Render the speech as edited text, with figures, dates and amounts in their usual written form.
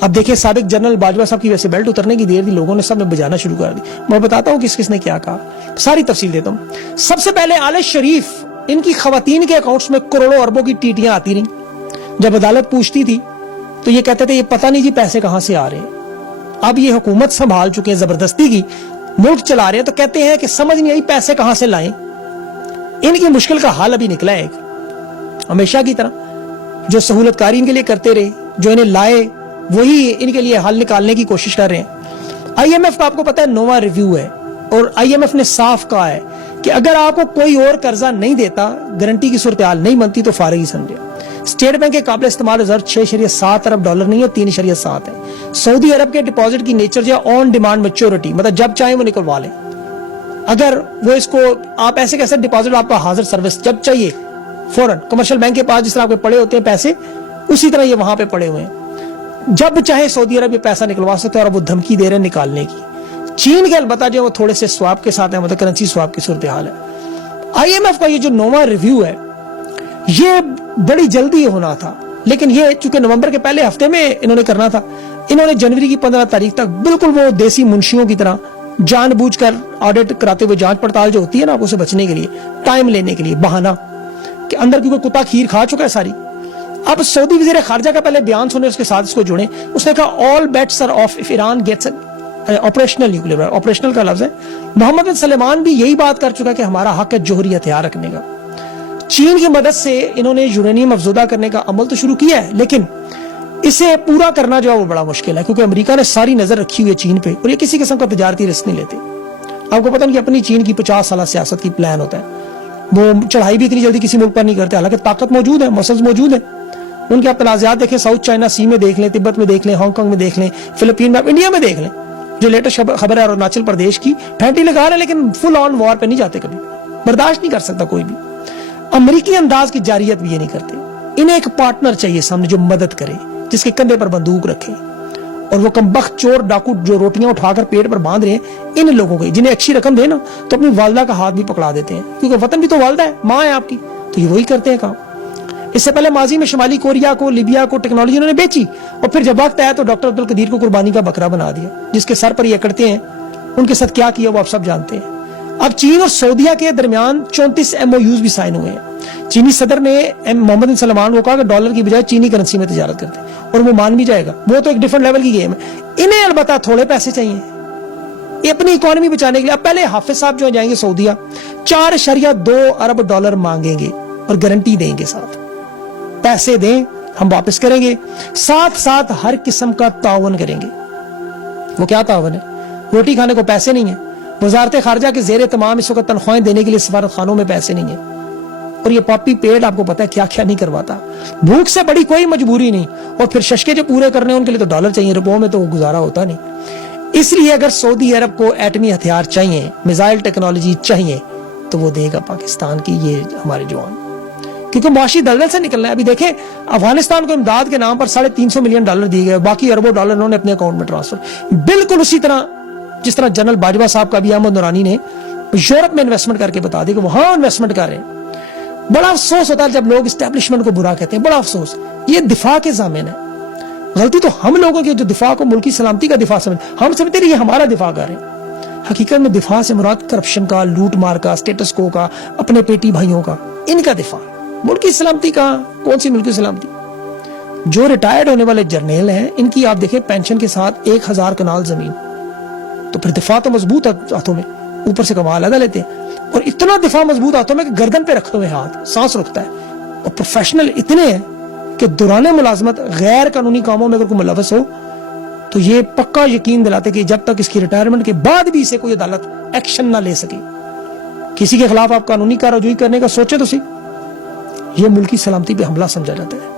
اب دیکھیں سابق جنرل باجوہ صاحب کی ویسے بیلٹ اترنے کی دیر تھی, لوگوں نے سب نے بجانا شروع کر دی. میں بتاتا ہوں کس کس نے کیا کہا, ساری تفصیل دیتا ہوں. سب سے پہلے آل شریف, ان کی خواتین کے اکاؤنٹس میں کروڑوں اربوں کی ٹیٹیاں آتی رہیں. جب عدالت پوچھتی تھی تو یہ کہتے تھے یہ پتہ نہیں جی پیسے کہاں سے آ رہے ہیں. اب یہ حکومت سنبھال چکے ہیں, زبردستی کی ملک چلا رہے ہیں, تو کہتے ہیں کہ سمجھ نہیں آئی پیسے کہاں سے لائیں. ان کی مشکل کا حل ابھی نکلا ہے, ہمیشہ کی طرح جو سہولت کاری ان کے لیے کرتے رہے, جو انہیں لائے وہی ان کے لیے حل نکالنے کی کوشش کر رہے ہیں. آئی ایم ایف کا آپ کو پتا ہے نوواں ریویو ہے, اور آئی ایم ایف نے صاف کہا ہے کہ اگر آپ کو کوئی اور قرضہ نہیں دیتا, گارنٹی کی صورتحال نہیں بنتی تو فارغ ہی سمجھے. اسٹیٹ بینک کے قابل استعمال ریزرو 6.7 ارب ڈالر نہیں ہے, 3.7 ہے. سعودی عرب کے ڈپازٹ کی نیچر جو ہے آن ڈیمانڈ میچورٹی, مطلب جب چاہیں وہ نکلوا لیں. اگر وہ اس کو آپ ایسے کیسے ڈپازٹ آپ کا حاضر سروس, جب چاہیے فوراً. کمرشل بینک کے پاس جس طرح آپ کے پڑے ہوتے ہیں پیسے, اسی طرح یہ وہاں پہ پڑے ہوئے ہیں, جب چاہے سعودی عرب یہ پیسہ نکلوا سکتے ہیں, اور وہ دھمکی دے رہے ہیں نکالنے کی. چین کے البتہ جو وہ تھوڑے سے سواپ کے ساتھ ہیں, مطلب کرنسی سواپ کی صورتحال ہے. آئی ایم ایف کا یہ جو نوواں ریویو ہے یہ بڑی جلدی ہونا تھا, لیکن یہ چونکہ نومبر کے پہلے ہفتے میں انہوں نے کرنا تھا, انہوں نے جنوری کی 15 تاریخ تک بالکل وہ دیسی منشیوں کی طرح جان بوجھ کر آڈٹ کراتے ہوئے جانچ پڑتال جو ہوتی ہے نا, آپ اسے بچنے کے لیے, ٹائم لینے کے لیے, بہانہ کہ اندر کیونکہ کتا کھیر کھا چکا ہے ساری. اب سعودی وزیر خارجہ کا پہلے بیان سنے, اس کے ساتھ اس کو جوڑیں. اس نے کہا all bets are off if Iran gets operational nuclear. operational کا لفظ ہے. محمد بن سلمان بھی یہی بات کر چکا کہ ہمارا حق ہے جوہری ہتھیار رکھنے کا. چین کی مدد سے انہوں نے یورینیم افزودہ کرنے کا عمل تو شروع کیا ہے, لیکن اسے پورا کرنا جو ہے وہ بڑا مشکل ہے, کیونکہ امریکہ نے ساری نظر رکھی ہوئی ہے چین پہ, اور یہ کسی قسم کا تجارتی رسک نہیں لیتے. آپ کو پتہ نہیں کہ اپنی چین کی 50 سالہ سیاست کی پلان ہوتا ہے, وہ چڑھائی بھی اتنی جلدی کسی ملک پر نہیں کرتے, حالانکہ طاقت موجود ہے, مسلز موجود ہیں. ان کے آپ تنازعات دیکھیں, ساؤتھ چائنا سی میں دیکھ لیں, تبت میں دیکھ لیں, ہانگ کانگ میں دیکھ لیں, فلپین میں, انڈیا میں دیکھ لیں. جو لیٹسٹ خبر ہے اروناچل پردیش کی, پھینٹی لگا رہے ہیں لیکن فل آن وار پہ نہیں جاتے, کبھی برداشت نہیں کر سکتا کوئی بھی. امریکی انداز کی جاریت بھی یہ نہیں کرتے. انہیں ایک پارٹنر چاہیے سامنے جو مدد کرے, جس کے کندھے پر بندوق رکھے, اور وہ کمبخت چور ڈاکو جو روٹیاں اٹھا کر پیٹ پر باندھ رہے ہیں, ان لوگوں کو جنہیں اچھی رقم دے نا تو اپنی والدہ کا ہاتھ بھی پکڑا دیتے ہیں, کیونکہ وطن بھی تو والدہ ہے, ماں ہے آپ کی, تو یہ وہی کرتے ہیں کام. اس سے پہلے ماضی میں شمالی کوریا کو, لیبیا کو ٹیکنالوجی انہوں نے بیچی, اور پھر جب وقت آیا تو ڈاکٹر عبدالقدیر کو قربانی کا بکرا بنا دیا, جس کے سر پر یہ اکڑتے ہیں. ان کے ساتھ کیا کیا وہ آپ سب جانتے ہیں. اب چین اور سعودیہ کے درمیان 34 MOUs بھی سائن ہوئے ہیں. چینی صدر نے محمد بن سلمان کو کہا کہ ڈالر کی بجائے چینی کرنسی میں تجارت کرتے ہیں, اور وہ مان بھی جائے گا, وہ تو ایک ڈیفرنٹ لیول کی گیم ہے. انہیں البتہ تھوڑے پیسے چاہیے یہ اپنی اکانومی بچانے کے لیے. اب پہلے حافظ صاحب جو جائیں گے سعودیہ, 4.2 ارب ڈالر مانگیں گے, اور گارنٹی دیں گے, ساتھ پیسے دیں ہم واپس کریں گے, ساتھ ساتھ ہر قسم کا تعاون کریں گے. وہ کیا تعاون ہے؟ روٹی کھانے کو پیسے نہیں ہیں, وزارت خارجہ کے زیر تمام اس وقت تنخواہیں دینے کے لیے سفارت خانوں میں پیسے نہیں ہیں, اور یہ پاپی پیٹ آپ کو پتا ہے کیا کیا نہیں کرواتا. بھوک سے بڑی کوئی مجبوری نہیں, اور پھر ششکے جو پورے کرنے ان کے لیے تو ڈالر چاہیے, روپوں میں تو وہ گزارا ہوتا نہیں. اس لیے اگر سعودی عرب کو ایٹمی ہتھیار چاہیے, میزائل ٹیکنالوجی چاہیے, تو وہ دے گا پاکستان کی یہ ہمارے جوان, کیونکہ معاشی دلدل سے نکلنا ہے. ابھی دیکھیں افغانستان کو امداد کے نام پر $350 ملین دیے گئے, باقی اربوں ڈالر انہوں نے اپنے اکاؤنٹ میں ٹرانسفر. بالکل اسی طرح جس طرح جنرل باجوہ صاحب کا بھی احمد نورانی نے یورپ میں انویسٹمنٹ کر کے بتا دیا کہ وہاں انویسٹمنٹ کر رہے ہیں. بڑا افسوس ہوتا ہے جب لوگ اسٹیبلشمنٹ کو برا کہتے ہیں, بڑا افسوس. یہ دفاع کے ضامن ہے, غلطی تو ہم لوگوں کی جو دفاع کو ملکی سلامتی کا دفاع سمجھ, ہم سمجھتے ہیں یہ ہمارا دفاع کر رہے ہیں. حقیقت میں دفاع سے مراد کرپشن کا, لوٹ مار کا, اسٹیٹس کو کا, اپنے پیٹی بھائیوں کا, ان کا دفاع. ملکی سلامتی کا کون سی ملکی سلامتی؟ جو ریٹائرڈ ہونے والے جرنیل ہیں ان کی آپ دیکھیں پینشن کے ساتھ 1000 کنال زمین, تو پھر دفاع تو مضبوط ہاتھوں میں, اوپر سے کمال علیحدہ لیتے ہیں, اور اتنا دفاع مضبوط ہاتھوں میں کہ گردن پہ رکھے ہوئے ہاتھ, سانس رکتا ہے, اور پروفیشنل اتنے ہیں کہ دوران ملازمت غیر قانونی کاموں میں اگر کوئی ملوث ہو تو یہ پکا یقین دلاتے کہ جب تک اس کی ریٹائرمنٹ کے بعد بھی اسے کوئی عدالت ایکشن نہ لے سکے. کسی کے خلاف آپ قانونی کارروائی کرنے کا سوچے تو صحیح, یہ ملکی سلامتی پہ حملہ سمجھا جاتا ہے.